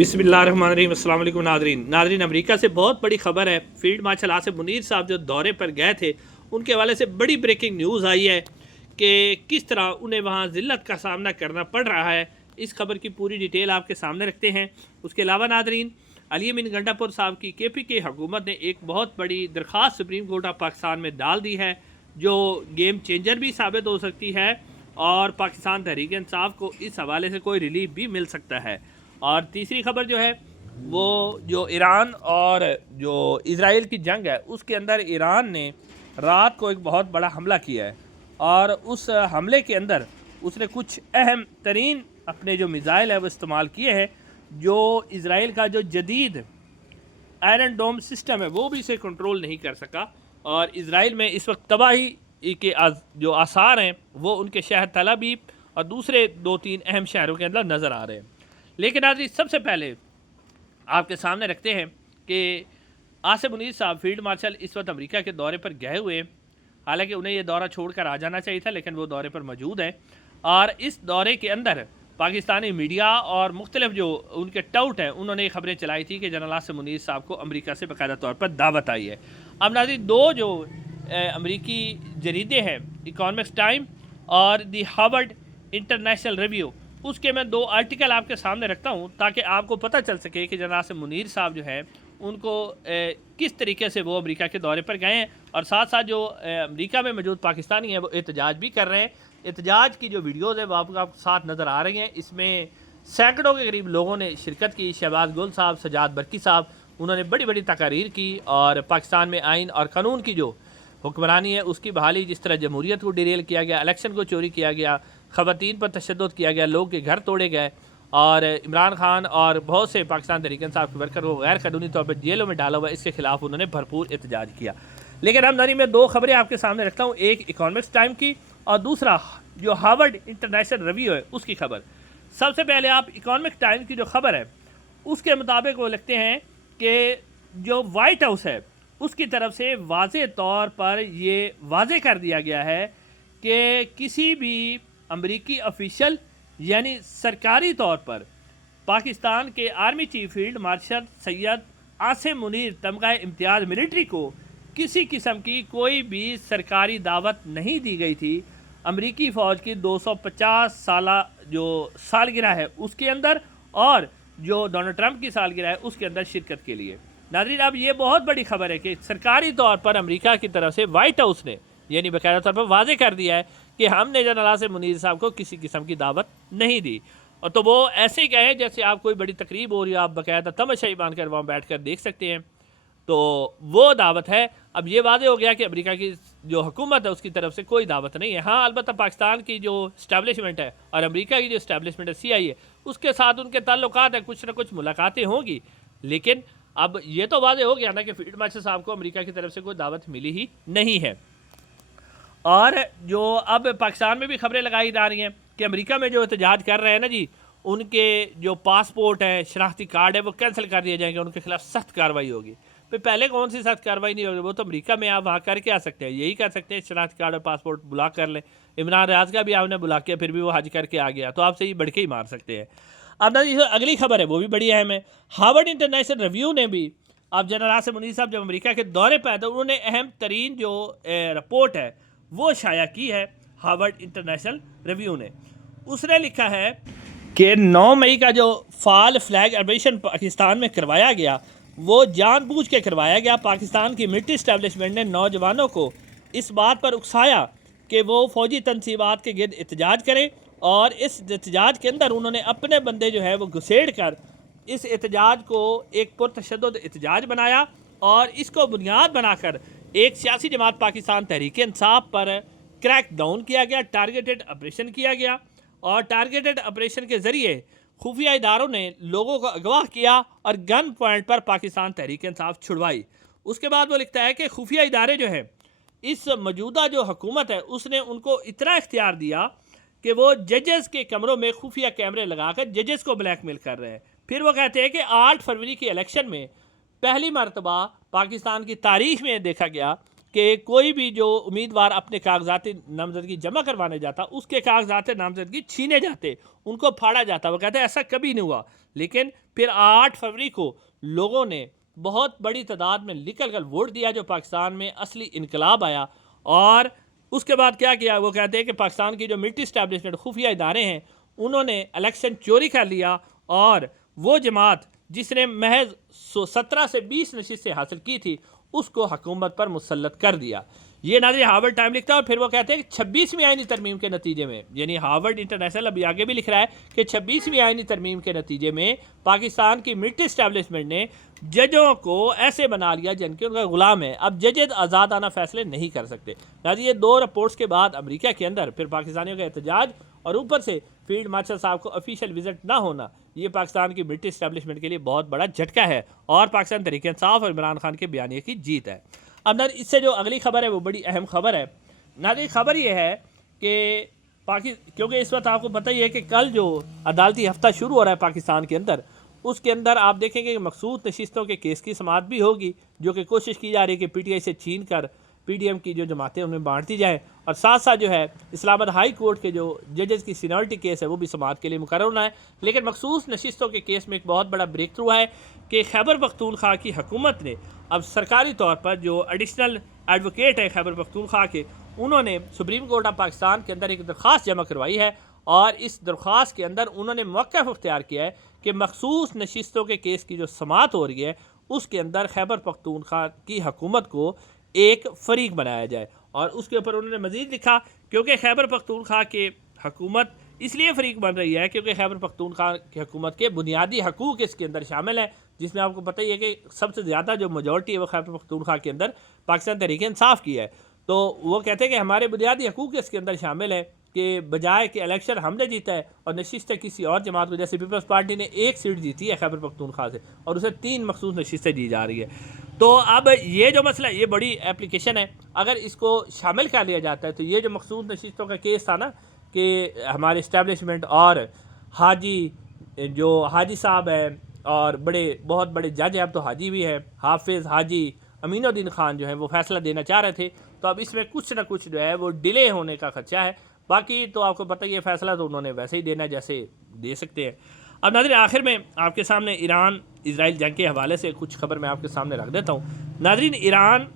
बिस्मिल्लाहिर्रहमानिर्रहीम। अस्सलाम वालेकुम नादरीन, अमेरिका से बहुत बड़ी खबर है। फील्ड मार्शल आसिफ मुनीर साहब जो दौरे पर गए थे, उनके हवाले से बड़ी ब्रेकिंग न्यूज़ आई है कि किस तरह उन्हें वहाँ ज़िल्लत का सामना करना पड़ रहा है। इस खबर की पूरी डिटेल आपके सामने रखते हैं। उसके अलावा नादरीन, अली अमीन गंडापुर साहब की KPK हुकूमत ने एक बहुत बड़ी दरख्वास्त सुप्रीम कोर्ट ऑफ पाकिस्तान में डाल दी है, जो गेम चेंजर भी साबित हो सकती है और पाकिस्तान तहरीक इंसाफ को इस हवाले से कोई रिलीफ भी मिल सकता है। और तीसरी खबर जो है वो जो ईरान और जो इज़राइल की जंग है, उसके अंदर ईरान ने रात को एक बहुत बड़ा हमला किया है और उस हमले के अंदर उसने कुछ अहम तरीन अपने जो मिज़ाइल है वो इस्तेमाल किए हैं, जो इज़राइल का जो जदीद आयरन डोम सिस्टम है वो भी इसे कंट्रोल नहीं कर सका। और इज़राइल में इस वक्त तबाही के जो आसार हैं वो उनके शहर तल अबीब और दूसरे 2-3 अहम शहरों के अंदर नज़र आ रहे हैं। लेकिन आज सबसे पहले आपके सामने रखते हैं कि आसिफ मुनीर साहब फील्ड मार्शल इस वक्त अमेरिका के दौरे पर गए हुए, हालांकि उन्हें ये दौरा छोड़कर आ जाना चाहिए था, लेकिन वो दौरे पर मौजूद हैं। और इस दौरे के अंदर पाकिस्तानी मीडिया और मुख्तलिफ जो उनके टाउट हैं, उन्होंने खबरें चलाई थी कि जनरल आसिफ मुनीर साहब को अमेरिका से बाकायदा तौर पर दावत आई है। अब नाज़रीन, दो जो अमेरिकी जरीदे हैं, इकॉनॉमिक्स टाइम और दी हार्वर्ड इंटरनेशनल रिव्यू, उसके मैं 2 आर्टिकल आपके सामने रखता हूँ ताकि आपको पता चल सके कि जनरल आसिफ मुनीर साहब जो है उनको किस तरीके से वो अमेरिका के दौरे पर गए हैं। और साथ साथ जो अमेरिका में मौजूद पाकिस्तानी हैं वो एहतजाज भी कर रहे हैं। एहतजाज की जो वीडियोज़ है वो आपको साथ नज़र आ रही हैं। इसमें सैकड़ों के करीब लोगों ने शिरकत की। शहबाज गुल साहब, सजाद बरकी साहब, उन्होंने बड़ी बड़ी तकारीर की और पाकिस्तान में आइन और कानून की जो हुक्मरानी है उसकी बहाली, जिस तरह जमहूरियत को डिरेल किया गया, इलेक्शन को चोरी किया गया, ख़वातीन पर तशद्दुद किया गया, लोग के घर तोड़े गए और इमरान खान और बहुत से पाकिस्तान तहरीक इंसाफ के वर्कर को गैर कानूनी तौर पर जेलों में डाला हुआ, इसके खिलाफ उन्होंने भरपूर एहतजाज किया। लेकिन हम नरी में 2 खबरें आपके सामने रखता हूँ, एक इकॉनॉमिक्स टाइम की और दूसरा जो हार्वर्ड इंटरनेशनल रिव्यू है उसकी खबर। सबसे पहले आप इकॉनॉमिक टाइम की जो खबर है उसके मुताबिक वो लिखते हैं कि जो वाइट हाउस है उसकी तरफ से वाज़े तौर पर ये वाज़े कर दिया गया है कि किसी भी अमरीकी ऑफिशियल यानी सरकारी तौर पर पाकिस्तान के army chief field marshal Syed Asif Munir तमगा इम्तियाज़ मिलिट्री को किसी किस्म की कोई भी सरकारी दावत नहीं दी गई थी अमरीकी फ़ौज की 250 साला जो सालगिरह है उसके अंदर और जो डोनाल्ड ट्रंप की सालगिरह है उसके अंदर शिरकत के लिए। नाज़रीन, अब ये बहुत बड़ी खबर है कि सरकारी तौर पर अमेरिका की तरफ से वाइट हाउस ने यानी बाकायदा तौर पर वाजे कर दिया है कि हमने जनरल आसिफ मुनीर साहब को किसी किस्म की दावत नहीं दी। और तो वो ऐसे ही गए जैसे आप कोई बड़ी तकरीब हो रही है, आप बाकायदा तमाशाई बांध कर वहाँ बैठ कर देख सकते हैं, तो वो दावत है। अब ये वादे हो गया कि अमेरिका की जो हुकूमत है उसकी तरफ से कोई दावत नहीं है। हाँ, अलबत्ता पाकिस्तान की जो इस्टेब्लिशमेंट है और अमेरिका की जो इस्टेब्लिशमेंट है CIA उसके साथ उनके ताल्लुकात है, कुछ ना कुछ मुलाकातें होंगी। लेकिन अब ये तो वादे हो गया ना कि फील्ड मार्शल साहब को अमेरिका की तरफ से कोई दावत मिली ही नहीं है। और जो अब पाकिस्तान में भी खबरें लगाई जा रही हैं कि अमेरिका में जो एहतजाज कर रहे हैं ना जी, उनके जो पासपोर्ट है, शनाख्ती कार्ड है, वो कैंसिल कर दिए जाएंगे, उनके खिलाफ सख्त कार्रवाई होगी। फिर पहले कौन सी सख्त कार्रवाई नहीं होगी, वो तो अमेरिका में आप वहाँ करके आ सकते हैं, यही कर सकते हैं, शनाख्ती कार्ड और पासपोर्ट बुला कर लें। इमरान रियाज का भी आपने बुला के फिर भी वो हज करके आ गया, तो आपसे ही बढ़ के ही मार सकते हैं। अब ना अगली खबर है वो भी बड़ी अहम है। हार्वर्ड इंटरनेशनल रिव्यू ने भी अब जनरल आसिफ मुनीर साहब जब अमेरिका के दौरे पर आए तो उन्होंने अहम तरीन जो रिपोर्ट है वो शाया की है। हार्वर्ड इंटरनेशनल रिव्यू ने उसने लिखा है कि 9 मई का जो फाल फ्लैग ऑपरेशन पाकिस्तान में करवाया गया वो जानबूझ के करवाया गया। पाकिस्तान की मिलिट्री इस्टेब्लिशमेंट ने नौजवानों को इस बात पर उकसाया कि वो फ़ौजी तनसीबात के गिर्द एहतजाज करें और इस एहतजाज के अंदर उन्होंने अपने बंदे जो है वो घुसेड़ कर इस एहतजाज को एक पुरतशद्दुद एहतजाज बनाया और इसको बुनियाद बनाकर एक सियासी जमात पाकिस्तान तहरीक इंसाफ पर क्रैक डाउन किया गया, टारगेटेड ऑपरेशन किया गया और टारगेटेड ऑपरेशन के ज़रिए खुफिया इदारों ने लोगों को अगवा किया और गन पॉइंट पर पाकिस्तान तहरीक इंसाफ छुड़वाई। उसके बाद वो लिखता है कि खुफिया इदारे जो हैं, इस मौजूदा जो हुकूमत है उसने उनको इतना इख्तियार दिया कि वो जजेस के कमरों में खुफिया कैमरे लगाकर जजेस को ब्लैकमेल कर रहे हैं। फिर वो कहते हैं कि 8 फरवरी के इलेक्शन में पहली मरतबा पाकिस्तान की तारीख में देखा गया कि कोई भी जो उम्मीदवार अपने कागजाती नामजदगी जमा करवाने जाता उसके कागजात नामजदगी छीने जाते, उनको फाड़ा जाता। वो कहते हैं ऐसा कभी नहीं हुआ। लेकिन फिर 8 फरवरी को लोगों ने बहुत बड़ी तादाद में निकल कर वोट दिया, जो पाकिस्तान में असली इनकलाब आया। और उसके बाद क्या किया, वो कहते हैं कि पाकिस्तान की जो मिलिट्री इस्टेब्लिशमेंट खुफिया इदारे हैं उन्होंने इलेक्शन चोरी कर लिया, और वो जमात जिसने महज 17 से 20 नशिस्तें हासिल की थी उसको हुकूमत पर मुसल्लत कर दिया। ये नाज़रीन हार्वर्ड टाइम लिखता है। और फिर वो कहते हैं कि 26वीं आईनी तरमीम के नतीजे में, यानी हार्वर्ड इंटरनेशनल अभी आगे भी लिख रहा है कि 26वीं आईनी तरमीम के नतीजे में पाकिस्तान की मिलिट्री इस्टेब्लिशमेंट ने जजों को ऐसे बना लिया जिनके उनका गुलाम है। अब जजेज आज़ादाना फैसले नहीं कर सकते। नाज़रीन ये 2 रिपोर्ट्स के बाद अमेरिका के अंदर फिर पाकिस्तानियों का एहतजाज, और ऊपर से फील्ड मार्शल साहब को ऑफिशियल विजिट ना होना, ये पाकिस्तान की मिलिट्री इस्टेब्लिशमेंट के लिए बहुत बड़ा झटका है, और पाकिस्तान तहरीक इंसाफ और इमरान खान के बयानिए की जीत है। अब नाज़रीन इससे जो अगली खबर है वो बड़ी अहम खबर है। नाज़रीन खबर ये है कि क्योंकि इस वक्त आपको पता ही है कि कल जो अदालती हफ्ता शुरू हो रहा है पाकिस्तान के अंदर, उसके अंदर आप देखेंगे कि मखसूस नशिस्तों के केस की समाअत भी होगी, जो कि कोशिश की जा रही है कि PTI से छीन कर PDM की जो जमातें उन्हें बांट दी जाए। और साथ साथ जो है इस्लामाबाद हाई कोर्ट के जो जजेस की सीनियरिटी केस है वो भी समाअत के लिए मुकर्रर होना है। लेकिन मखसूस नशिस्तों के केस में एक बहुत बड़ा ब्रेक थ्रू है कि खैबर पख्तूनख्वा की हुकूमत ने अब सरकारी तौर पर जो एडिशनल एडवोकेट है खैबर पख्तूनख्वा के, उन्होंने सुप्रीम कोर्ट ऑफ पाकिस्तान के अंदर एक दरख्वास्त जमा करवाई है। और इस दरख्वास्त के अंदर उन्होंने मौक़िफ़ इख्तियार किया है कि मखसूस नशिस्तों के केस की जो समाअत हो रही है उसके अंदर खैबर पख्तूनख्वा की हुकूमत को एक फ़रीक बनाया जाए। और उसके ऊपर उन्होंने मज़ीद लिखा क्योंकि खैबर पख्तूनख्वा के हुकूमत इसलिए फ़रीक बन रही है क्योंकि खैबर पख्तूनख्वा की हुकूमत के बुनियादी हकूक़ इसके अंदर शामिल हैं, जिसमें आपको पता ही है कि सबसे ज़्यादा जो मेजॉरिटी है वो खैबर पख्तूनख्वा के अंदर पाकिस्तान तहरीक इंसाफ की है। तो वो कहते हैं कि हमारे बुनियादी हकूक़ इसके अंदर शामिल है कि बजाय कि इलेक्शन हमने जीता है और नशिस्तें किसी और जमात को, जैसे पीपल्स पार्टी ने 1 सीट जीती है खैबर पख्तूनख्वा से और उसे 3 मखसूस नशिस्तें दी जा रही है। तो अब ये जो मसला, ये बड़ी एप्लीकेशन है, अगर इसको शामिल कर लिया जाता है तो ये जो मखसूस नशिस्तों का केस था ना कि हमारे इस्टेब्लिशमेंट और हाजी साहब हैं और बहुत बड़े जज हैं, अब तो हाजी भी हैं, हाफिज़ हाजी अमीनुद्दीन खान जो है वो फैसला देना चाह रहे थे, तो अब इसमें कुछ ना कुछ जो है वो डिले होने का खदशा है। बाकी तो आपको पता ही है फैसला तो उन्होंने वैसे ही देना जैसे दे सकते हैं। अब नाज़रीन आखिर में आपके सामने ईरान इजराइल जंग के हवाले से कुछ खबर मैं आपके सामने रख देता हूँ। नाज़रीन ईरान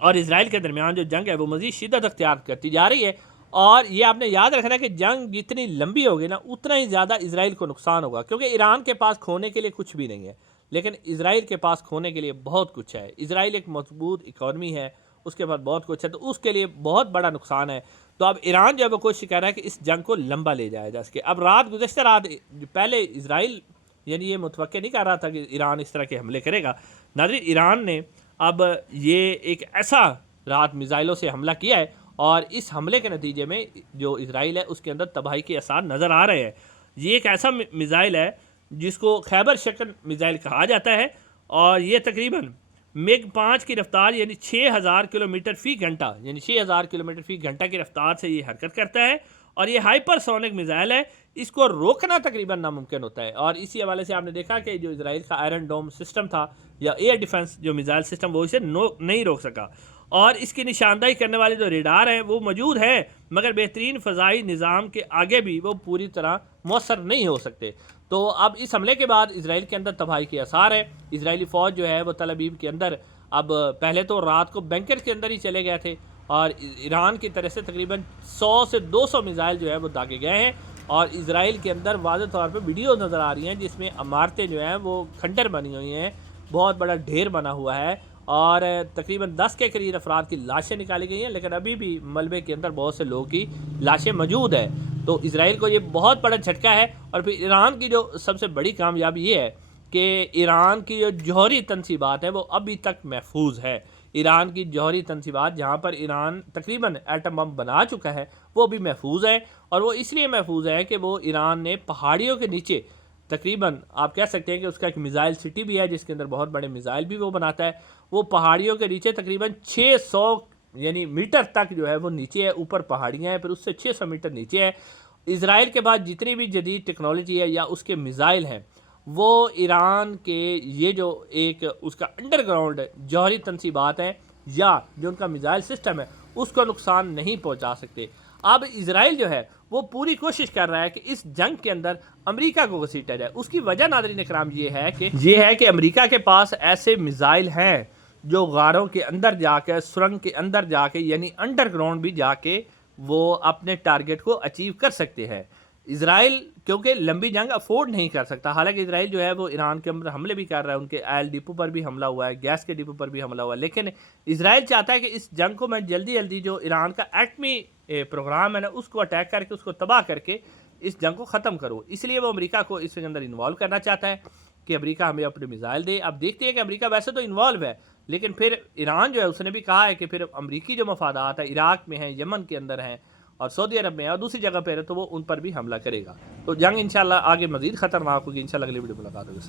और इजराइल के दरमियान जो जंग है वो मज़ीद शिद्दत अख्तियार करती जा रही है, और ये आपने याद रखना है कि जंग जितनी लंबी होगी ना उतना ही ज़्यादा इजराइल को नुकसान होगा, क्योंकि ईरान के पास खोने के लिए कुछ भी नहीं है लेकिन इजराइल के पास खोने के लिए बहुत कुछ है। इजराइल एक मजबूत इकॉनमी है, उसके बाद बहुत कुछ है, तो उसके लिए बहुत बड़ा नुकसान है। तो अब ईरान जो है वो कोशिश कर रहा है कि इस जंग को लंबा ले जाया जा सके। अब गुज़श्ता रात पहले इजराइल यानी ये मुतवक्के नहीं कर रहा था कि ईरान इस तरह के हमले करेगा। नाज़रीन ईरान ने अब ये एक ऐसा रात मिज़ाइलों से हमला किया है और इस हमले के नतीजे में जो इजराइल है उसके अंदर तबाही के आसार नज़र आ रहे हैं। ये एक ऐसा मिज़ाइल है जिसको खैबर शक्ल मिज़ाइल कहा जाता है, और ये तकरीबन MiG-5 की रफ्तार यानी 6000 किलोमीटर फ़ी घंटा यानी 6000 किलोमीटर फ़ी घंटा की रफ्तार से ये हरकत करता है, और ये हाइपरसोनिक मिज़ाइल है, इसको रोकना तकरीबन नामुमकिन होता है। और इसी हवाले से आपने देखा कि जो इजराइल का आयरन डोम सिस्टम था या एयर डिफेंस जो मिज़ाइल सिस्टम वो इसे नहीं रोक सका, और इसकी निशानदाही करने वाले जो रेडार हैं वो मौजूद है मगर बेहतरीन फ़ज़ाई निज़ाम के आगे भी वो पूरी तरह मौसर नहीं हो सकते। तो अब इस हमले के बाद इजराइल के अंदर तबाही के आसार है। इजरायली फ़ौज जो है वो तल अवीव के अंदर अब पहले तो रात को बैंकर के अंदर ही चले गए थे, और ईरान की तरफ से तकरीबन 100 से 200 मिज़ाइल जो है वो दागे गए हैं, और इजराइल के अंदर वाज़ेह तौर पर वीडियो नज़र आ रही हैं जिसमें इमारतें जो हैं वो खंडर बनी हुई हैं, बहुत बड़ा ढेर बना हुआ है, और तकरीबन 10 के करीब अफराद की लाशें निकाली गई हैं, लेकिन अभी भी मलबे के अंदर बहुत से लोगों की लाशें मौजूद है। तो इजराइल को ये बहुत बड़ा झटका है। और फिर ईरान की जो सबसे बड़ी कामयाबी ये है कि ईरान की जो जौहरी तनसीबात है वो अभी तक महफूज है। ईरान की जौहरी तनसीबात जहाँ पर ईरान तकरीबन एटम बम बना चुका है वो भी महफूज है, और वो इसलिए महफूज है कि वो ईरान ने पहाड़ियों के नीचे तकरीबन आप कह सकते हैं कि उसका एक मिज़ाइल सिटी भी है जिसके अंदर बहुत बड़े मिज़ाइल भी वो बनाता है। वो पहाड़ियों के नीचे तकरीबन 600 यानी मीटर तक जो है वो नीचे है, ऊपर पहाड़ियाँ हैं, फिर उससे 600 मीटर नीचे है। इजराइल के बाद जितनी भी जदीद टेक्नोलॉजी है या उसके मिज़ाइल हैं वो ईरान के ये जो एक उसका अंडरग्राउंड जौहरी तनसीबात हैं या जो उनका मिसाइल सिस्टम है उसको नुकसान नहीं पहुंचा सकते। अब इजराइल जो है वो पूरी कोशिश कर रहा है कि इस जंग के अंदर अमेरिका को घसीटा जाए। उसकी वजह नाज़रीन इकराम ये है कि अमेरिका के पास ऐसे मिसाइल हैं जो गारों के अंदर जाकर, सुरंग के अंदर जाके, यानी अंडरग्राउंड भी जाके वो अपने टारगेट को अचीव कर सकते हैं। इजराइल क्योंकि लंबी जंग अफोर्ड नहीं कर सकता, हालांकि इजराइल जो है वो ईरान के अंदर हमले भी कर रहा है, उनके ऑयल डिपो पर भी हमला हुआ है, गैस के डिपो पर भी हमला हुआ है, लेकिन इजराइल चाहता है कि इस जंग को मैं जल्दी जल्दी जो ईरान का एटमी प्रोग्राम है ना उसको अटैक करके, उसको तबाह करके इस जंग को ख़त्म करूँ। इसलिए वो अमेरिका को इसके अंदर इन्वॉल्व करना चाहता है कि अमेरिका हमें अपने मिसाइल दे। अब देखते हैं कि अमेरिका वैसे तो इन्वॉल्व है, लेकिन फिर ईरान जो है उसने भी कहा है कि फिर अमेरिकी जो मफादात है इराक में हैं, यमन के अंदर हैं और सऊदी अरब में है और दूसरी जगह पर है, तो वो उन पर भी हमला करेगा। तो जंग इंशाल्लाह आगे मज़ीद ख़तरनाक होगी। इंशाल्लाह अगली वीडियो में मुलाकात होगी।